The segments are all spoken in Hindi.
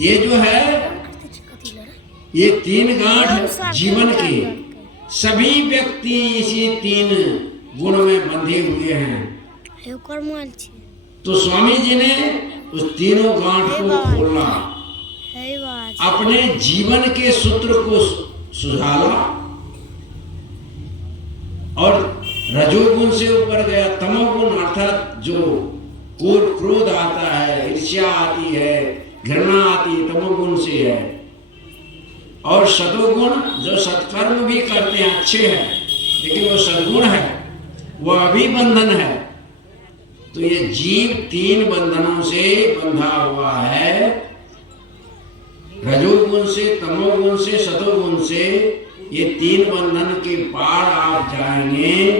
ये जो है, ये तीन गांठ जीवन के, सभी व्यक्ति इसी तीन गुण में बंधे हुए हैं। तो स्वामी जी ने उस तीनों गांठ को खोला, अपने जीवन के सूत्र को सुझाला और रजोगुण से ऊपर गया तमोगुण, अर्थात जो क्रोध आता है, ईर्ष्या आती है, घृणा आती है, तमोगुण से है। और सतोगुण जो सत्कर्म भी करते हैं, अच्छे हैं, लेकिन वो सद्गुण है, वो अभिबंधन है। तो ये जीव तीन बंधनों से बंधा हुआ है, रजोगुण से, तमोगुण से, सतोगुण से। ये तीन बंधन के पार आप जाएंगे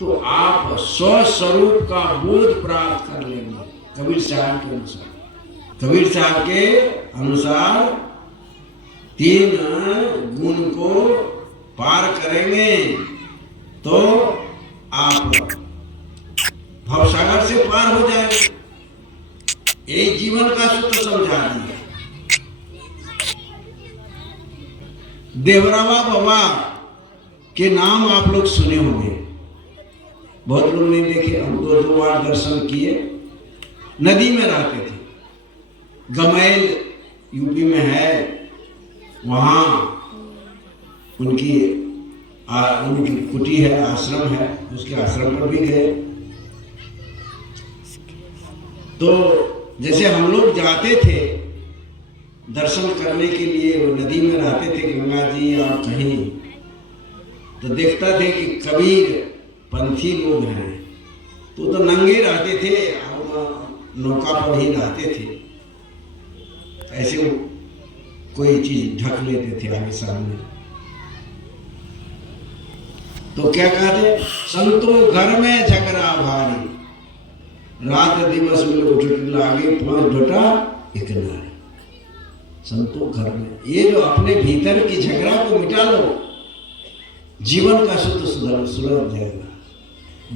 तो आप स्वस्वरूप का बोध प्राप्त कर लेंगे। कबीर साहब के अनुसार, कबीर साहब के अनुसार तीन गुण को पार करेंगे तो आप भवसागर से पार हो जाएंगे। एक जीवन का सूत्र समझा दिया। देवरावा बाबा के नाम आप लोग सुने होंगे, बहुत लोग नहीं देखे। हम दो बार दर्शन किए। नदी में रहते थे, गमैल यूपी में है, वहाँ उनकी कुटी है, आश्रम है, उसके आश्रम पर भी गए। तो जैसे हम लोग जाते थे दर्शन करने के लिए, वो नदी में रहते थे, गंगा जी और कहीं, तो देखता थे कि कबीर पंथी लोग हैं, तो नंगे रहते थे और नौका पर ही रहते थे, ऐसे कोई चीज ढक लेते थे आगे सामने। तो क्या कहते, संतो घर में झगड़ा भारी, रात दिवस में उठ लागे, 5 ढोटा एक नारी। संतो घर में, ये जो अपने भीतर की झगड़ा को मिटा लो, जीवन का सूत्र सुलझ जाएगा।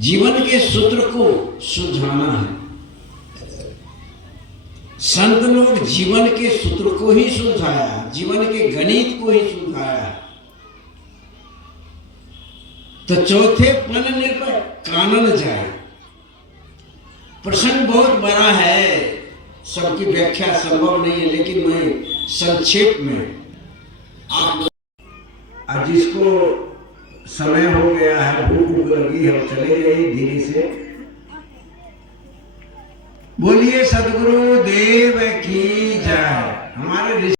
जीवन के सूत्र को सुलझाना है। संत लोग जीवन के सूत्र को ही सुलझाया, जीवन के गणित को ही सुलझाया। तो चौथे पन निर्भय कानन जाए। प्रसंग बहुत बड़ा है, सबकी व्याख्या संभव नहीं है, लेकिन मैं संक्षेप में आप जिसको समय हो गया है, भूख लगी है, चले जाइए धीरे से। बोलिए सद्गुरु देव की जय। हमारे